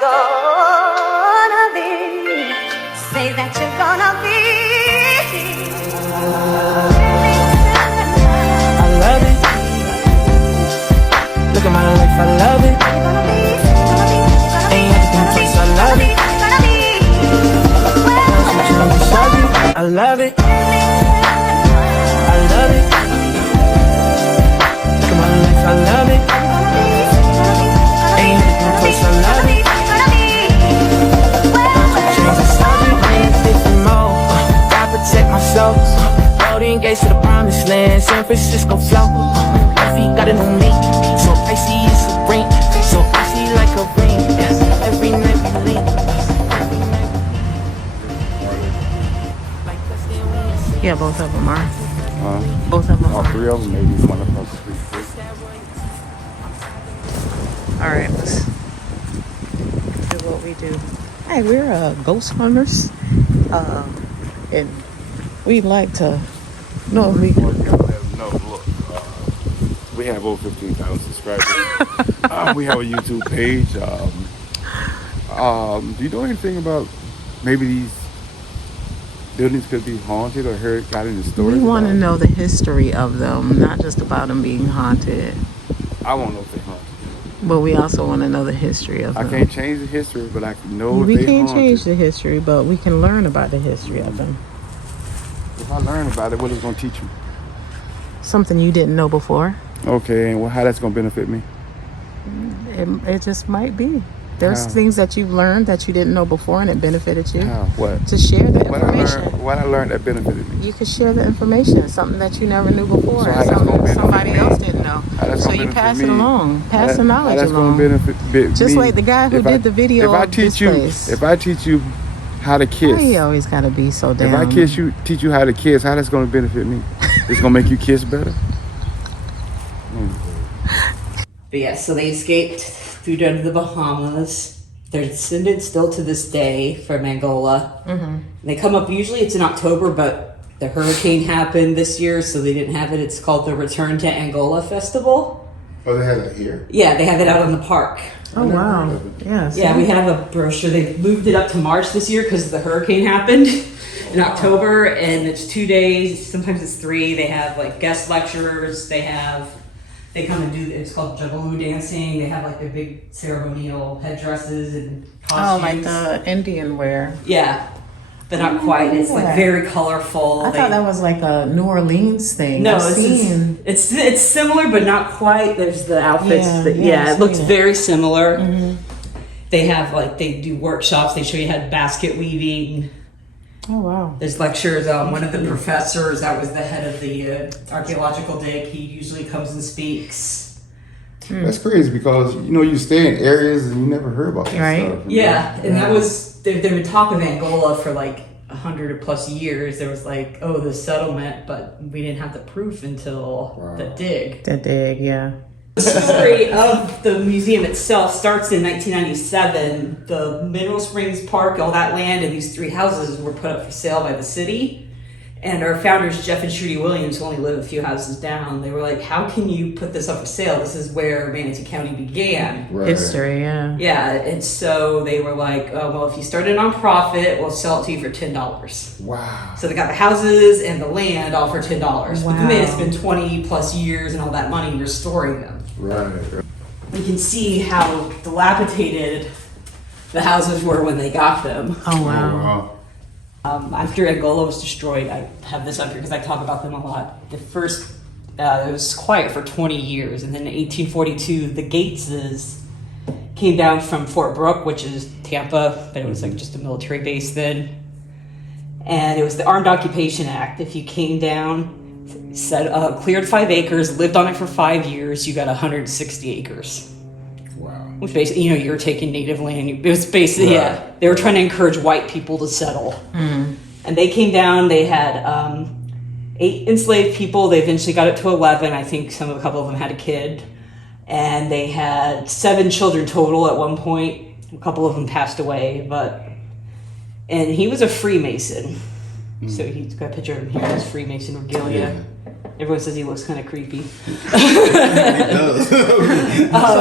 gonna be. Say that you're gonna be. I love it. Look at my life, I love it. Ain't everything twice, I love it. I love it. I love it. Look at my life, I love it. Ain't everything twice, I love it. Change the subject, ain't different mode. Gotta protect my soul. Golden gates to the promised land, San Francisco flow. My feet got a new mate, so icy it's a ring, so icy like a ring. Every night we link. Yeah, both of them are. Both of them All are. three of them, maybe one across the street. All right, let's do what we do. Hey, we're ghost hunters, and we like to know if we. No, look, we have over 15,000 subscribers. We have a YouTube page. Do you know anything about maybe these buildings could be haunted or got any stories? We want to about? know the history of them, not just about them being haunted, I won't know if they're haunted. but we also want to know the history of I them. can't change the history, but I can know We if they can't haunted. change the history, but we can learn about the history of them. If I learn about it, what is it going to teach me? Something you didn't know before. Okay, and how that's going to benefit me? It just might be. There's How? things that you've learned that you didn't know before, and it benefited you. How? What? To share the What information. I learned that benefited me. You could share the information, something that you never knew before, So or how that's something gonna benefit somebody me? else didn't know. How that's So gonna you benefit pass it me? along, pass the knowledge How that's along. going to benefit Just me? like the guy who If did the video If I of teach this you, place. if I teach you how to kiss, Why you always gotta be so damn? if I teach you how to kiss, how that's going to benefit me? It's going to make you kiss better. But yeah, so they escaped through down to the Bahamas. They're descended still to this day from Angola. They come up, usually it's in October, but the hurricane happened this year, so they didn't have it. It's called the Return to Angola Festival. Oh, they have it here? Yeah, they have it out in the park. Oh wow! Yeah. Yeah, we have a brochure. They moved it up to March this year because the hurricane happened in October, and it's 2 days. Sometimes it's 3. They have like guest lecturers. They come and do. It's called Juggalo dancing. They have like their big ceremonial headdresses and costumes. Oh, like the Indian wear. Yeah, but not quite. It's like very colorful. I thought that was like a New Orleans thing. No, I've seen. it's similar, but not quite. There's the outfits. Yeah, It looks I've seen it. very similar. They have they do workshops. They show you how to basket weaving. Oh wow! There's lectures. One of the professors that was the head of the Archaeological dig, he usually comes and speaks. That's crazy because, you stay in areas and you never hear about that Right. stuff. Yeah, and that was there've been talk of Angola for like 100 plus years. There was like, oh, the settlement, but we didn't have the proof until the dig. The dig, yeah. The story of the museum itself starts in 1997. The Mineral Springs Park, all that land, and these 3 houses were put up for sale by the city. And our founders, Jeff and Trudy Williams, who only live a few houses down, they were like, how can you put this up for sale? This is where Manatee County began. Right. History, yeah. Yeah, and so they were like, oh, well, if you start a nonprofit, we'll sell it to you for $10. Wow. So they got the houses and the land all for $10. But Wow. they made us spend 20 plus years and all that money restoring them. Right. You can see how dilapidated the houses were when they got them. Oh wow! After Angola was destroyed, I have this up here because I talk about them a lot. The first, it was quiet for 20 years, and then in 1842, the Gateses came down from Fort Brooke, which is Tampa, but it was like just a military base then. And it was the Armed Occupation Act. If you came down, cleared 5 acres, lived on it for 5 years, you got 160 acres. Wow. Which basically, you were taking native land. It was basically, yeah, they were trying to encourage white people to settle. And they came down, they had 8 enslaved people. They eventually got it to 11. I think a couple of them had a kid. And they had 7 children total at one point. A couple of them passed away, and he was a Freemason. So he's got a picture of him here, his Freemason regalia. Everyone says he looks kind of creepy. So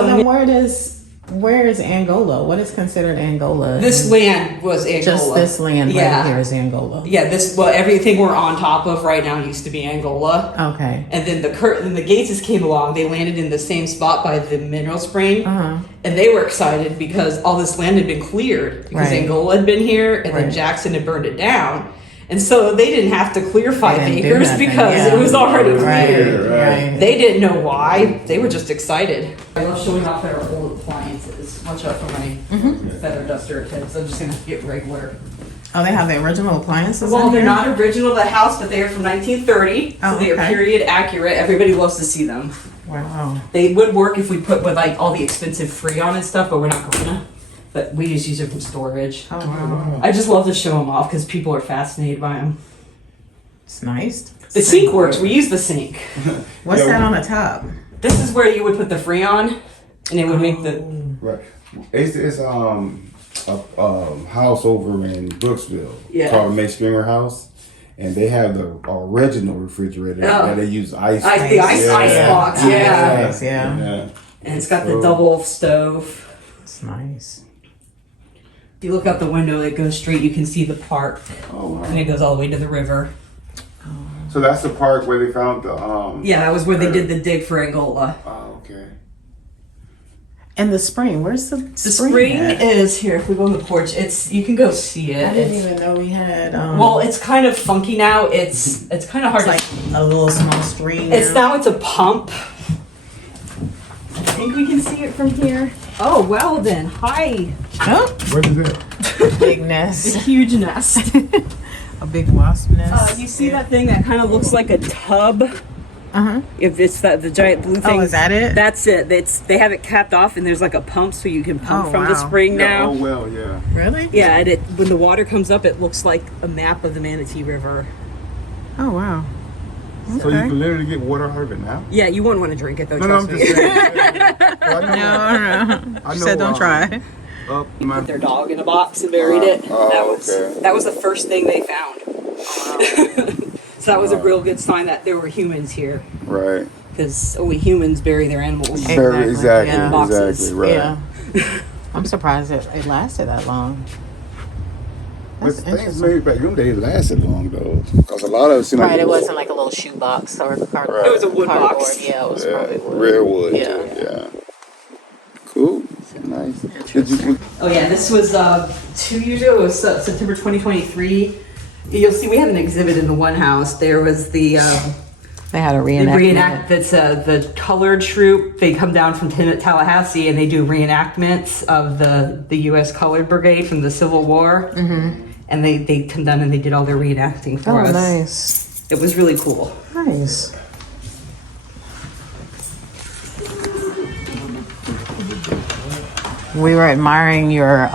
then where does Where is Angola? What is considered Angola? This land was Angola. Just this land Yeah. right here is Angola. Yeah, everything we're on top of right now used to be Angola. Okay. And then the Gateses came along. They landed in the same spot by the mineral spring, and they were excited because all this land had been cleared because Right. Angola had been here, and then Right. Jackson had burned it down, and so they didn't have to clear 5 They didn't do acres nothing, because yeah. it was already cleared. Right. They didn't know why. They were just excited. I love showing off their old appliances. Watch out for my feather duster tips. I'm just gonna get regular. Oh, they have the original appliances. Well, in they're here? not original to the house, but they are from 1930, Oh, so they are okay. period accurate. Everybody loves to see them. Wow. They would work if we put with like all the expensive Freon and stuff, but we're not gonna. But we just use it from storage. Oh wow. I just love to show them off because people are fascinated by them. It's nice. The sink works. We use the sink. What's that on the top? This is where you would put the Freon, and it would make the. Right. It's a house over in Brooksville called the May Stringer House, and they have the original refrigerator that they use ice. The ice box, yeah. Yeah. And it's got the double stove. It's nice. If you look out the window, it goes straight. You can see the park, Oh wow. and it goes all the way to the river. So that's the park where they found the Yeah, that was where they did the dig for Angola. Oh, okay. And the spring, where's the The spring at? is here. If we go on the porch, you can go see it. I didn't even know we had. Well, it's kind of funky now. It's kind of hard it's like a little small stream. It's a pump. I think we can see it from here. Oh well, then hi. Oh, What is that? big It's a nest, huge nest. a big wasp nest. You see that thing that kind of looks like a tub? If it's the giant blue thing. Oh, is that it? That's it. They have it capped off, and there's like a pump, so you can pump Oh, from the wow. spring Yeah, now. oh well, yeah. Really? Yeah, and when the water comes up, it looks like a map of the Manatee River. Oh wow. So you can literally get water out of it now? Yeah, you wouldn't want to drink it though. No, Trust I'm me. just saying. Well, No. I She know, said don't try. Up my, Their dog in a box and buried it. okay. That was the first thing they found. So that was a real good sign that there were humans here, right. because only humans bury their animals. Exactly, yeah. Boxes. right. Yeah. I'm surprised it lasted that long. But That's things interesting. made back in them days lasted long though, because a lot of it seemed like Right, it wasn't like a little shoe box or cardboard. It was a wood cardboard. box. Yeah, it was yeah, probably wood. real wood. Yeah. Yeah. Cool. Nice. Did you? Oh yeah, this was 2 years ago. It was September 2023. You'll see we have an exhibit in the one house. There was the They had a they reenactment. reenact. That's the colored troupe. They come down from Tallahassee and they do reenactments of the U.S. Colored Brigade from the Civil War. And they come down and they did all their reenacting for Oh, us. nice. It was really cool. Nice. We were admiring your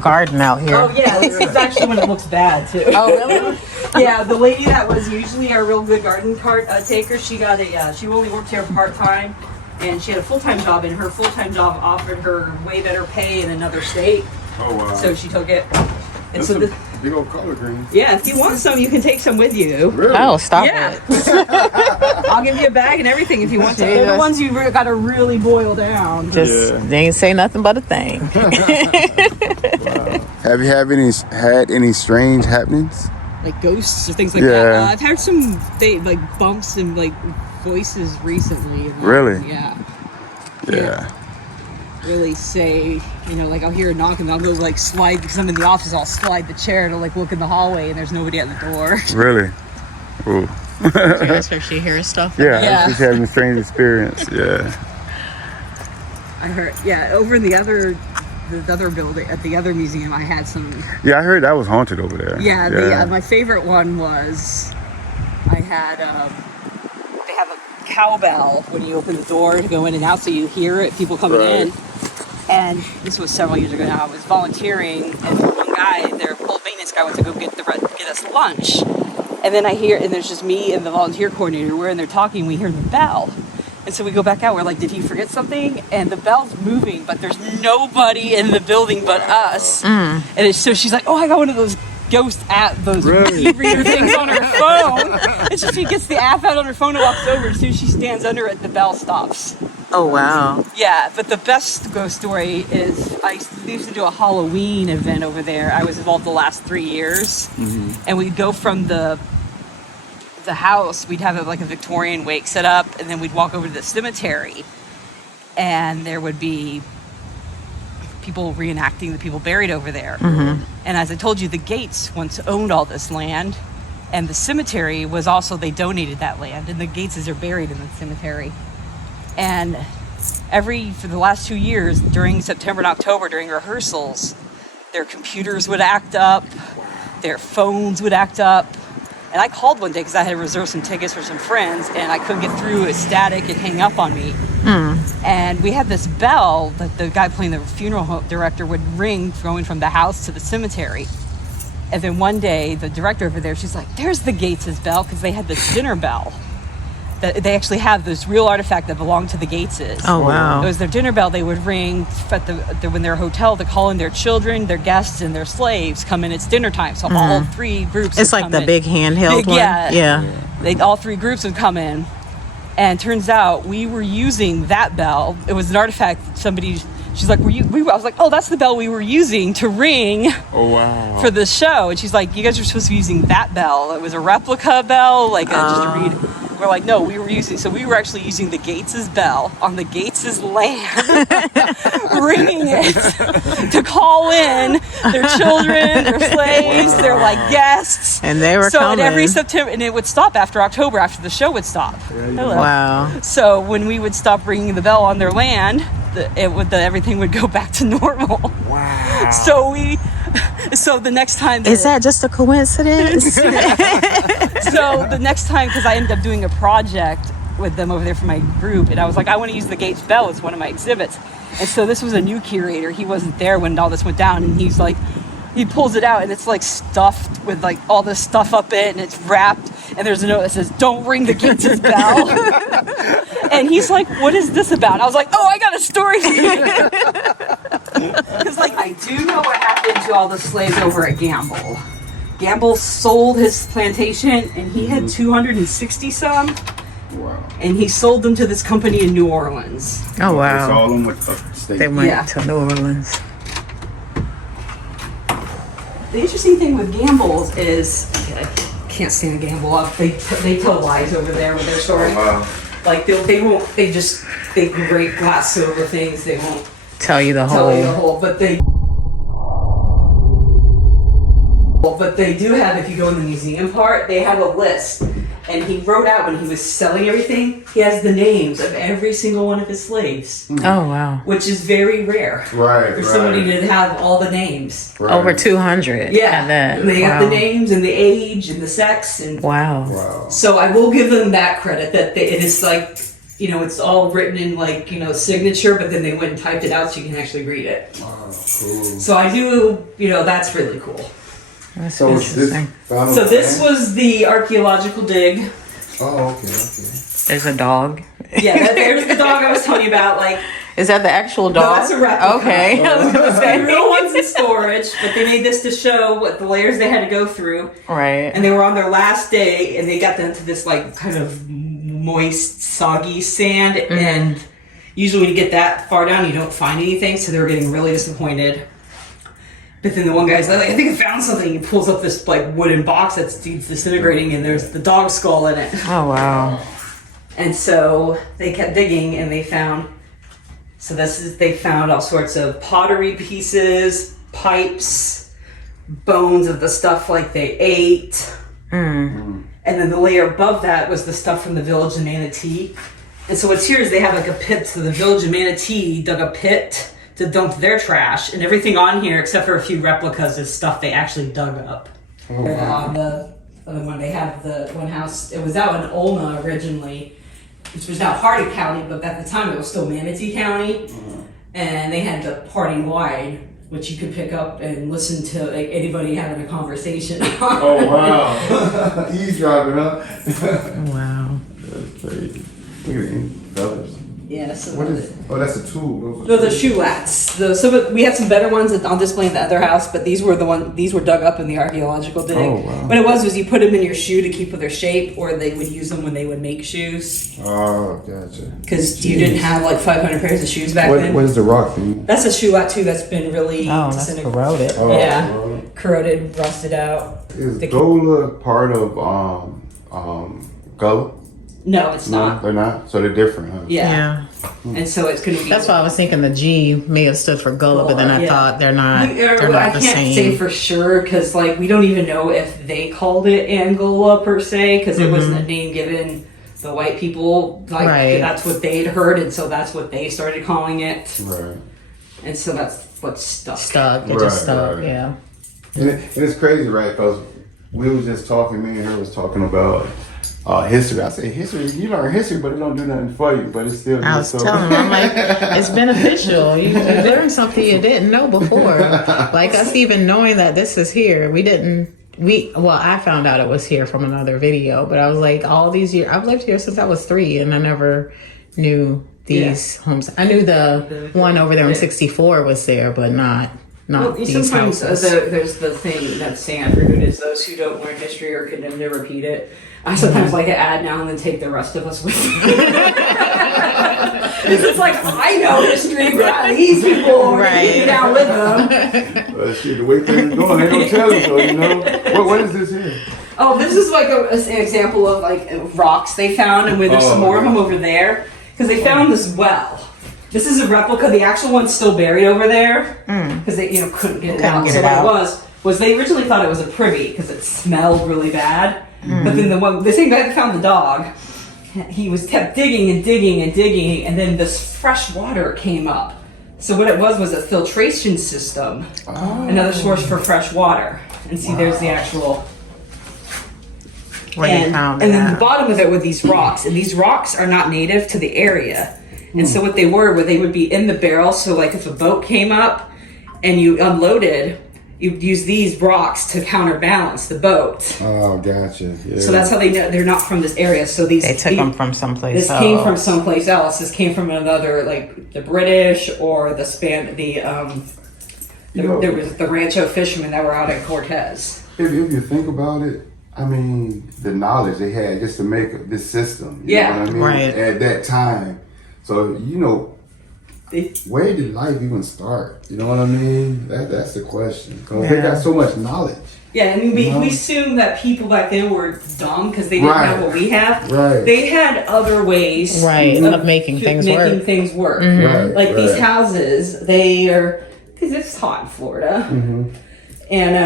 garden out here. Oh yeah, this is actually when it looks bad too. Oh, really? Yeah, the lady that was usually our real good garden cart taker, she got she only worked here part time, and she had a full time job, and her full time job offered her way better pay in another state, Oh wow. so she took it. And That's so, a big old collard green. yeah, if you want some, you can take some with you. Really? Oh, stop Yeah, it. I'll give you a bag and everything if you want some. They're the Jesus. ones you got to really boil down. Just, Yeah. they ain't say nothing but a thing. Have you had any strange happenings? Like ghosts or things like Yeah. that. I've had some like bumps and like voices recently. Really? Yeah. Yeah. Really say, like I'll hear a knock and I'll go like slide because I'm in the office. I'll slide the chair to like look in the hallway and there's nobody at the door. Really? Ooh. So she hears stuff. Yeah, Yeah. she's having a strange experience. Yeah. I heard, over in the other building at the other museum, I had some. Yeah, I heard that was haunted over there. Yeah, my favorite one was I had. They have a cowbell when you open the door to go in and out, so you hear it, people coming Right. in. And this was several years ago now. I was volunteering, and one guy, their old maintenance guy, went to go get us lunch. And then I hear, and there's just me and the volunteer coordinator. We're in there talking. We hear the bell, and so we go back out. We're like, "Did he forget something?" And the bell's moving, but there's nobody in the building but us. And so she's like, "Oh, I got one of those ghost app, those Really? e-reader things on her phone." And so she gets the app out on her phone and walks over. As soon as she stands under it, the bell stops. Oh, wow. Yeah, but the best ghost story is I used to do a Halloween event over there. I was involved the last 3 years. And we'd go from the house, we'd have like a Victorian wake set up, and then we'd walk over to the cemetery. And there would be people reenacting the people buried over there. And as I told you, the Gates once owned all this land. And the cemetery was also, they donated that land. And the Gateses are buried in the cemetery. And for the last 2 years, during September and October, during rehearsals, their computers would act up, their phones would act up. And I called one day because I had reserved some tickets for some friends, and I couldn't get through. It was static and hang up on me. And we had this bell that the guy playing the funeral home director would ring going from the house to the cemetery. And then one day, the director over there, she's like, there's the Gates' bell, because they had this dinner bell. That they actually have this real artifact that belonged to the Gateses. Oh, wow. It was their dinner bell. They would ring at when their hotel to call in their children, their guests, and their slaves come in. It's dinner time, so all three groups. It's like the big handheld one. Yeah. All three groups would come in, and turns out we were using that bell. It was an artifact that somebody. She's like, I was like, oh, that's the bell we were using to ring for the show. And she's like, you guys are supposed to be using that bell. It was a replica bell, like just to read. We're like, no, we were actually using the Gates' bell on the Gates' land, ringing it to call in their children, their slaves, their like guests. And they were coming. So every September, and it would stop after October, after the show would stop. Wow. So when we would stop ringing the bell on their land, everything would go back to normal. Wow. So the next time... Is that just a coincidence? So the next time, because I ended up doing a project with them over there for my group, and I was like, I want to use the Gates bell as one of my exhibits. And so this was a new curator. He wasn't there when all this went down, and he's like, he pulls it out, and it's like stuffed with like all this stuff up it, and it's wrapped, and there's a note that says, don't ring the Gates' bell. And he's like, what is this about? And I was like, oh, I got a story for you. Because like, I do know what happened to all the slaves over at Gamble. Gamble sold his plantation, and he had 260 some. Wow. And he sold them to this company in New Orleans. Oh, wow. They sold them with the state. They went to New Orleans. The interesting thing with Gamble's is, I can't stand Gamble up. They tell lies over there with their story. Wow. Like they great gloss over things. They won't tell you the whole. But they do have, if you go in the museum part, they have a list. And he wrote out when he was selling everything, he has the names of every single one of his slaves. Oh, wow. Which is very rare. Right. For somebody to have all the names. Right. Over 200. Yeah. And they got the names and the age and the sex. And wow. So I will give them that credit that it is like, it's all written in like, signature, but then they went and typed it out so you can actually read it. Wow, cool. So I do, that's really cool. That's So interesting. This was the archaeological dig. Oh, okay. There's a dog. Yeah, there's the dog I was telling you about. Like, is that the actual dog? No, that's a replica. Okay. I was gonna say. The real one's in storage, but they made this to show what the layers they had to go through. Right. And they were on their last day, and they got into this like kind of moist, soggy sand. And usually when you get that far down, you don't find anything, so they were getting really disappointed. But then the one guy's like, I think I found something. He pulls up this like wooden box that's disintegrating, and there's the dog skull in it. Oh, wow. And so they kept digging, and they found all sorts of pottery pieces, pipes, bones of the stuff like they ate. And then the layer above that was the stuff from the village of Manatee. And so what's here is they have like a pit. So the village of Manatee dug a pit to dump their trash, and everything on here except for a few replicas is stuff they actually dug up. On the other one, they have the one house. It was out in Olna originally, which was now Hardin County, but at the time it was still Manatee County. And they had the Harding Wide, which you could pick up and listen to like anybody having a conversation. Oh wow! Eavesdropping, huh? Wow. That's crazy. Look at the colors. Yeah. So What is? Oh, that's a tool. those are shoe lats. We had some better ones on display in the other house, but these were dug up in the archaeological dig. Oh, wow. What it was you put them in your shoe to keep with their shape, or they would use them when they would make shoes. Oh, gotcha. Because you didn't have like 500 pairs of shoes back then. What is the rock thing? That's a shoe lat too. That's been really that's corroded. Oh, yeah, wow. corroded, rusted out. Is Gola part of Gullah? No, it's No, not. they're not. So they're different, huh? Yeah. And so it's going to be. That's why I was thinking the G may have stood for Gullah, but then I thought they're not. They're not I the can't same. say for sure because like we don't even know if they called it Angola per se because it wasn't a name given the white people. Like that's what they'd heard, and so that's what they started calling it. Right. And so that's what stuck. It just stuck. Right. Yeah. And it's crazy, right? Because we was just talking. Me and her was talking about. History. I say history. You learn history, but it don't do nothing for you. But it's still. I was telling him, I'm like, it's beneficial. You learn something you didn't know before. Like us even knowing that this is here, I found out it was here from another video, but I was like, all these years, I've lived here since I was 3, and I never knew these homes. I knew the one over there in 64 was there, but not these sometimes houses. There's the thing that's saying, I forget it is, those who don't learn history are condemned to repeat it. I sometimes like to add now and then take the rest of us with me. It's like, I know history, but not these people get down with them. Shit, the way things are going, they don't tell us, so, you know. What is this here? Oh, this is like an example of like rocks they found, and there's some more of them over there. Because they found this well. This is a replica. The actual one's still buried over there because they couldn't get it out. So what it was they originally thought it was a privy because it smelled really bad. But then the same guy that found the dog, he kept digging and digging and digging, and then this fresh water came up. So what it was a filtration system, another source for fresh water. And see, there's the actual. And then the bottom of it were these rocks, and these rocks are not native to the area. And so what they they would be in the barrel. So like if a boat came up and you unloaded, you'd use these rocks to counterbalance the boat. Oh, gotcha. Yeah. So that's how they know they're not from this area. So they took them from someplace else. This came from someplace else. This came from another, like the British or the there was the Rancho fishermen that were out at Cortez. If you think about it, I mean, the knowledge they had just to make this system. You know what I mean? Right. At that time. So, where did life even start? You know what I mean? That's the question. Because they got so much knowledge. Yeah, I mean, we assume that people back then were dumb because they didn't have what we have. Right. They had other ways of making things work. Right, like these houses, they are, because it's hot in Florida. And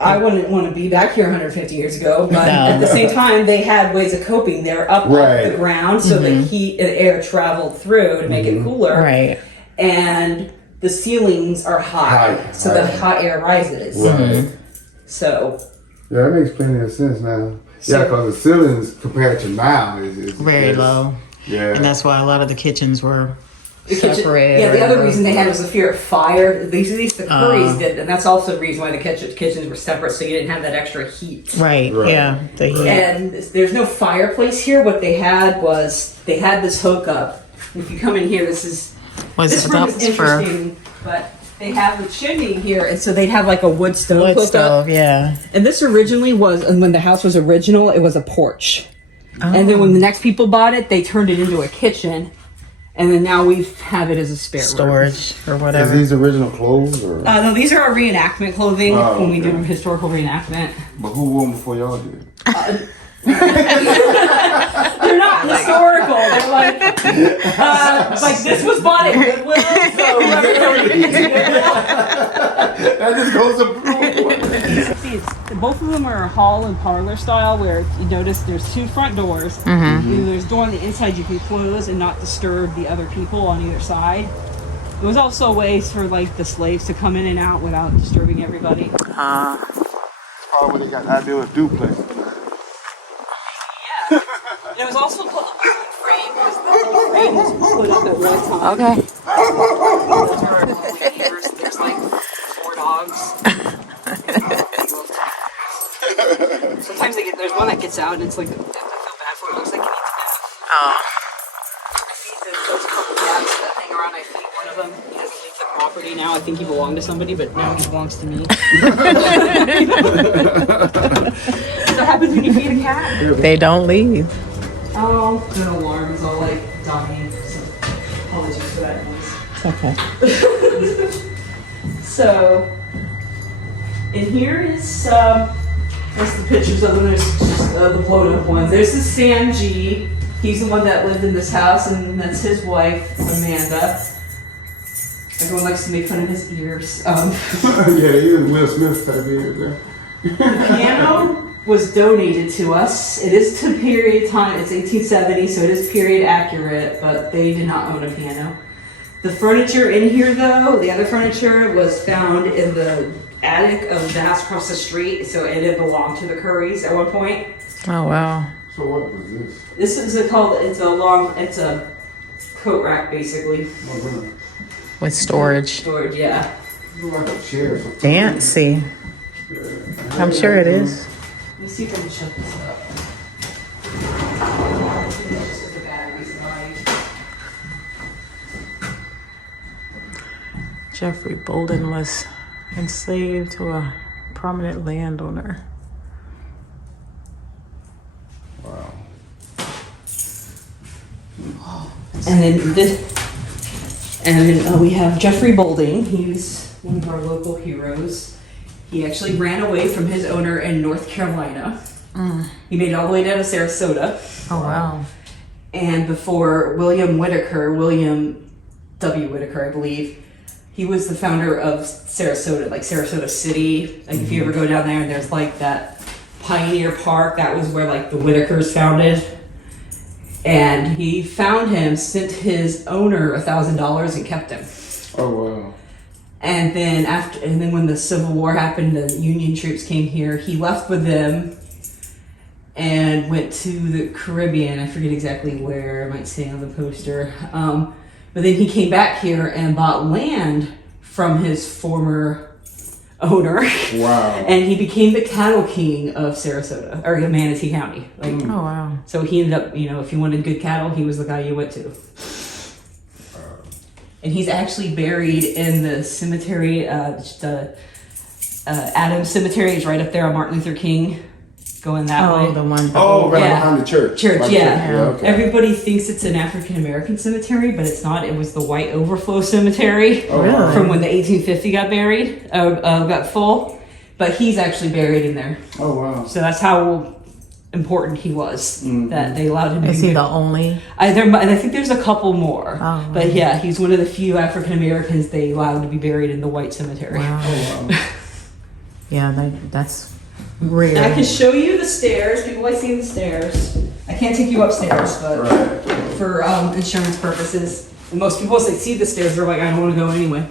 I wouldn't want to be back here 150 years ago, but at the same time, they had ways of coping. They're up off the ground, so the heat and air traveled through to make it cooler. Right. And the ceilings are high, so the hot air rises. Right. So. Yeah, that makes plenty of sense now. Yeah, because the ceilings compared to now is very low. Yeah. And that's why a lot of the kitchens were separate. Yeah, the other reason they had was the fear of fire. At least the Currys did, and that's also the reason why the kitchens were separate, so you didn't have that extra heat. Right. Yeah. The heat. And there's no fireplace here. What they had was they had this hookup. If you come in here, this room is interesting, but they have the chimney here, and so they'd have like a wood stove. And this originally was, and when the house was original, it was a porch. And then when the next people bought it, they turned it into a kitchen. And then now we have it as a spare storage or whatever. Is these original clothes? Or? No, these are our reenactment clothing when we do a historical reenactment. But who wore them before y'all did? They're not historical. They're like this was bought at Goodwill. So that just goes to prove. See, both of them are hall and parlor style, where you notice there's 2 front doors. There's a door on the inside you can close and not disturb the other people on either side. There was also ways for like the slaves to come in and out without disturbing everybody. Probably they got the idea of duplex. Yeah. And it was also called a wooden frame because the whole frame was put up at one time. Okay. There's like 4 dogs. Sometimes there's one that gets out and it's like, I feel bad for it. It looks like it needs to die. I feed those couple one of them. He has to leave the property now. I think he belonged to somebody, but now he belongs to me. What happens when you feed a cat? They don't leave. Oh, the alarm is all like dying. So apologies for that noise. Okay. So, in here is that's the pictures of them. There's just the blown up ones. There's the Sam G. He's the one that lived in this house, and that's his wife, Amanda. Everyone likes to make fun of his ears. Yeah, he was Will Smith type ears there. The piano was donated to us. It is to period time. It's 1870, so it is period accurate, but they did not own a piano. The furniture in here, though, the other furniture was found in the attic of the house across the street, so it did belong to the Currys at one point. Oh, wow. So what was this? This is it's a coat rack, basically. With storage. Storage, yeah. Chairs. Fancy. I'm sure it is. Let me see if I can shut this up. Just with the batteries died. Jeffrey Bolden was enslaved to a prominent landowner. Wow. And then we have Jeffrey Bolden. He's one of our local heroes. He actually ran away from his owner in North Carolina. He made it all the way down to Sarasota. Oh, wow. And before William W. Whitaker, I believe, he was the founder of Sarasota, like Sarasota City. Like if you ever go down there and there's like that Pioneer Park, that was where like the Whitakers founded. And he found him, sent his owner $1,000 and kept him. Oh wow. And then when the Civil War happened, the Union troops came here. He left with them and went to the Caribbean. I forget exactly where. I might say on the poster. But then he came back here and bought land from his former owner. Wow. And he became the cattle king of Sarasota, or Manatee County. Like, Oh, wow. so he ended up, if you wanted good cattle, he was the guy you went to. And he's actually buried in the cemetery, the Adams Cemetery is right up there on Martin Luther King, going that way. Oh, the one. Oh, right Yeah. behind the church. Church, By the yeah. Okay. Everybody thinks it's an African American cemetery, but it's not. It was the White Overflow Cemetery Oh, wow. from when the 1850 got buried, got full. But he's actually buried in there. Oh wow. So that's how important he was, that they allowed him to Is be he buried. the only? And I think there's a couple more. Oh. But yeah, he's one of the few African Americans they allowed to be buried in the white cemetery. Wow. Oh wow. Yeah, that's And I rare. can show you the stairs. People like seeing the stairs. I can't take you upstairs, but Right. for insurance purposes. And most people, as they see the stairs, they're like, I don't want to go anyway.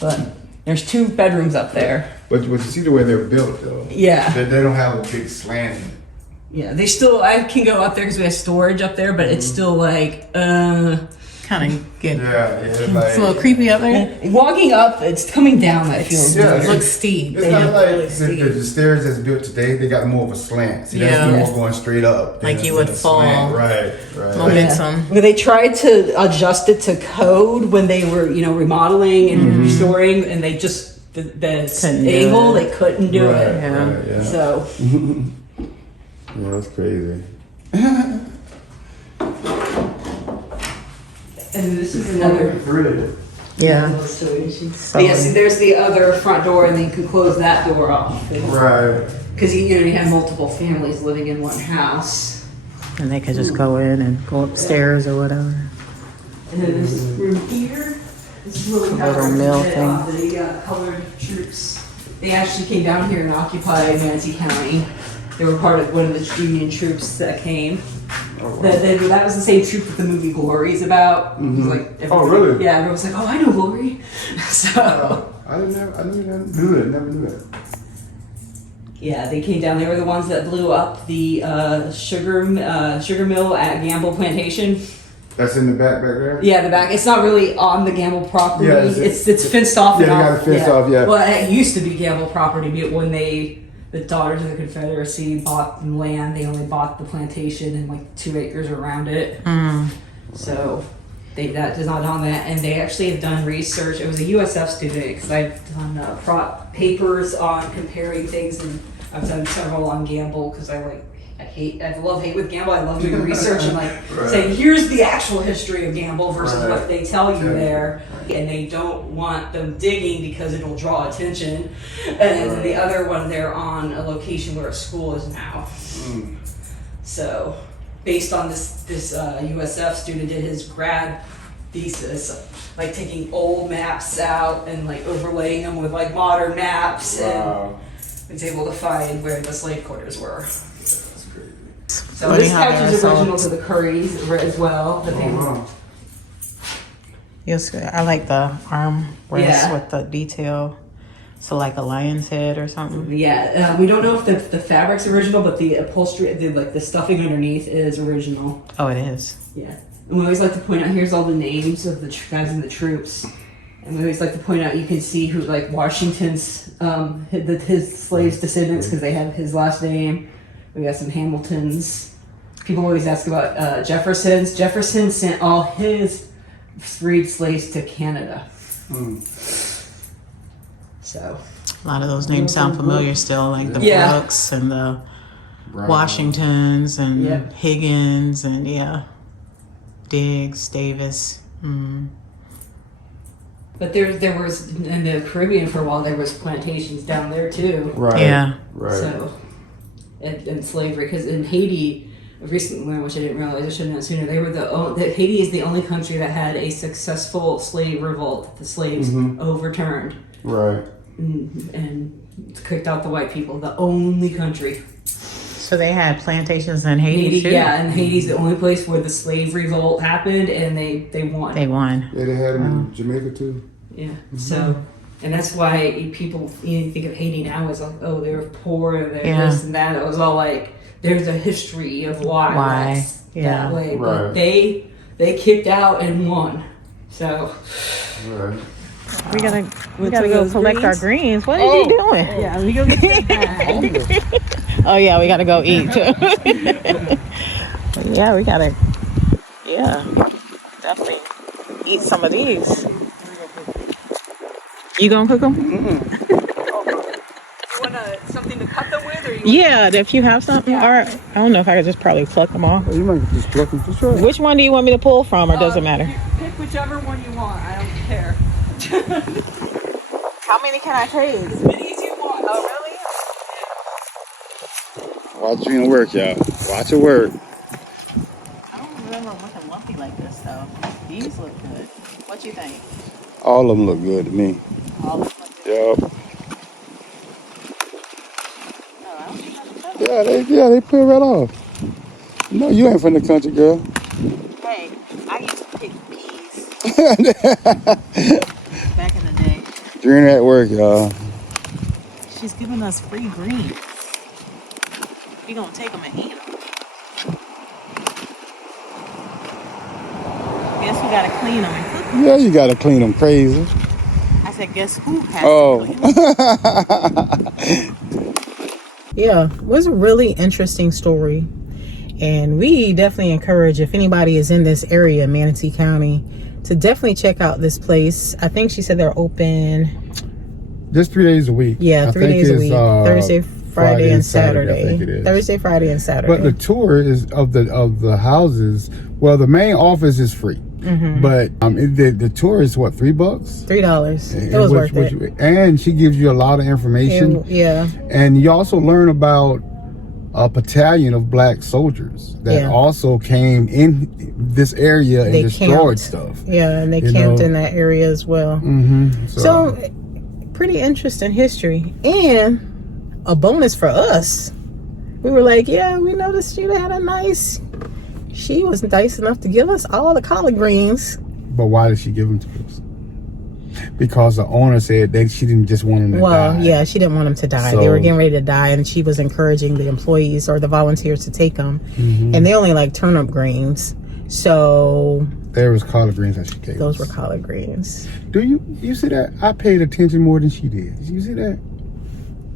But there's 2 bedrooms up there. But you see the way they're built though. Yeah. They don't have a big slant in it. Yeah, I can go up there because we have storage up there, but it's still like, Kind of get. Yeah, it's It's like a little creepy up there. walking up, it's coming down that feels Yeah. It looks steep. it's They not look like really the steep. stairs that's built today. They got more of a slant. See, that's Yeah. more going straight up. Like than- you would than a slant. fall. Right. Right. Momentum. But they tried to adjust it to code when they were, remodeling and restoring, and they just the Couldn't do angle it. they couldn't do Right, it. Yeah. right, yeah. So Yeah, that's crazy. and this is another. Yeah. So yeah, see, there's the other front door, and then you can close that door off Right. because you had multiple families living in one house. And they could just go in and go upstairs or whatever. And then this room here, this is where we have Little our mill the colored troops. They actually came down here and occupied Manatee County. They were part of one of the Union troops that came. That was the same troop that the movie Glory is about. It was like really? Yeah, everyone was like, "Oh, I know Glory." So I didn't knew that. Never knew that. yeah, they came down. They were the ones that blew up the sugar mill at Gamble Plantation. That's in the back there. Yeah, the back. It's not really on the Gamble property. Yeah, it's fenced off. Yeah, and they got off. it fenced off, yeah. Well, it used to be Gamble property, but when the Daughters of the Confederacy bought the land, they only bought the plantation and like 2 acres around it. So that is not on that, and they actually have done research. It was a USF student because I've done papers on comparing things, and I've done several on Gamble because I love hate with Gamble. I love doing research and saying here's the actual history of Gamble versus what they tell you there, and they don't want them digging because it'll draw attention. And the other one, they're on a location where a school is now. So, based on this USF student did his grad thesis, like taking old maps out and like overlaying them with like modern maps, and was able to find where the slave quarters were. That's crazy. So this couch is original to the Currys as well. Yes, I like the arm rest with the detail. So like a lion's head or something. Yeah, we don't know if the fabric's original, but the upholstery, the stuffing underneath is original. Oh, it is. Yeah, and we always like to point out, here's all the names of the guys in the troops, and we always like to point out, you can see who, like Washington's, his slaves' descendants, because they have his last name. We got some Hamiltons. People always ask about Jefferson's. Jefferson sent all his freed slaves to Canada. So a lot of those names sound familiar still, like the Brooks and the Washingtons and Higgins and Diggs, Davis. But there was in the Caribbean for a while, there was plantations down there too. Right. Yeah. Right. So and slavery, because in Haiti, recently, which I didn't realize, I should have known sooner, they were Haiti is the only country that had a successful slave revolt. The slaves overturned. Right. And kicked out the white people. The only country. So they had plantations in Haiti too? Yeah, and Haiti's the only place where the slave revolt happened, and they won. They won. Yeah, they had them in Jamaica too. Yeah. So, and that's why people think of Haiti now as like, oh, they're poor, and they're this and that. It was all like, there's a history of why that's that way. But they kicked out and won. So. Right. We gotta go collect our greens. What are you doing? Yeah, we go get that. Oh yeah, we gotta go eat too. Yeah, we gotta. Yeah, definitely eat some of these. You gonna cook them? You want something to cut them with, or if you have something, or I don't know if I could just probably pluck them off. You might just pluck them for sure. Which one do you want me to pull from, or does it matter? Pick whichever one you want. I don't care. How many can I take? As many as you want. Oh, really? Watch Drena work, y'all. Watch her work. I don't remember looking lumpy like this, though. These look good. What you think? All of them look good to me. All of them look good? Yup. They put it right off. No, you ain't from the country, girl. Hey, I used to pick peas. Back in the day. Drena at work, y'all. She's giving us free greens. We gonna take them and eat them. Guess we gotta clean them and cook them. Yeah, you gotta clean them crazy. I said, guess who has to clean them? Yeah, it was a really interesting story. And we definitely encourage, if anybody is in this area, Manatee County, to definitely check out this place. I think she said they're open just 3 days a week. Yeah, 3 days a week. Thursday, Friday, and Saturday. I think it is. Thursday, Friday, and Saturday. But the tour is of the houses. Well, the main office is free, but the tour is what, $3? $3. It was worth it. And she gives you a lot of information. And you also learn about a battalion of black soldiers that also came in this area and destroyed stuff. Yeah, and they camped in that area as well. So pretty interesting history. And a bonus for us, we were like, yeah, we noticed you had a nice, she was nice enough to give us all the collard greens. But why did she give them to us? Because the owner said that she didn't just want them to die. Well, yeah, she didn't want them to die. So, they were getting ready to die, and she was encouraging the employees or the volunteers to take them. And they only like turnip greens. So there was collard greens that she gave those were collard greens. Do you see that? I paid attention more than she did. Did you see that?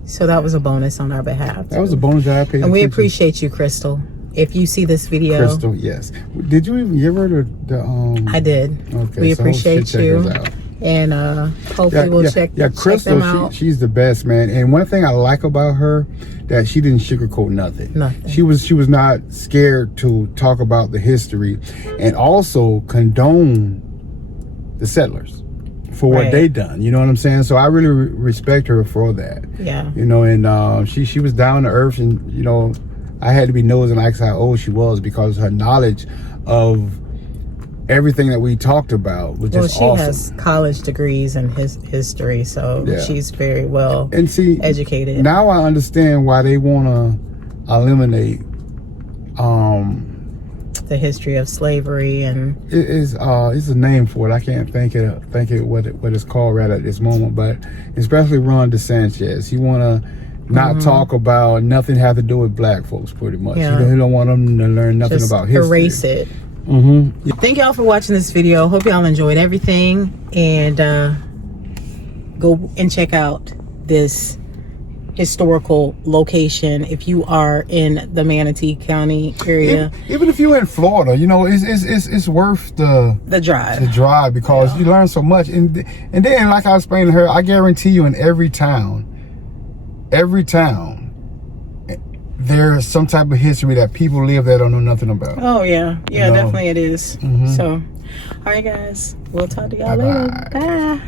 So that was a bonus on our behalf. That was a bonus that I paid And we appreciate you, Crystal. if you see this video, Crystal, yes. Did you even give her the I did. Okay, We so appreciate you, and hopefully we'll check Crystal, them out. she's the best, man. And one thing I like about her, that she didn't sugarcoat nothing. She was not scared to talk about the history, and also condone the settlers for what they done. You know what I'm saying? So I really respect her for that. Yeah. You know, and she was down to earth, and you know, I had to be nosing and ask how old she was, because her knowledge of everything that we talked about was just awesome. Well, she has college degrees in history, so she's very well educated. Now I understand why they want to eliminate the history of slavery, and it's a name for it. I can't think of what it's called right at this moment, but especially Ron DeSantis, he want to not talk about nothing have to do with black folks, pretty much. He don't want them to learn nothing just about history. Erase it. Thank y'all for watching this video. Hope y'all enjoyed everything, and go and check out this historical location if you are in the Manatee County area. Even if you're in Florida, you know, it's worth the drive, because you learn so much. And then, like I explained to her, I guarantee you, in every town, there's some type of history that people live that don't know nothing about. Oh yeah, you know? Definitely it is. So, all right, guys, we'll talk to y'all later. Bye.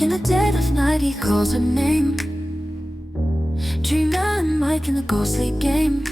In the dead of night he calls her name, DRENA and Mike in the ghostly game.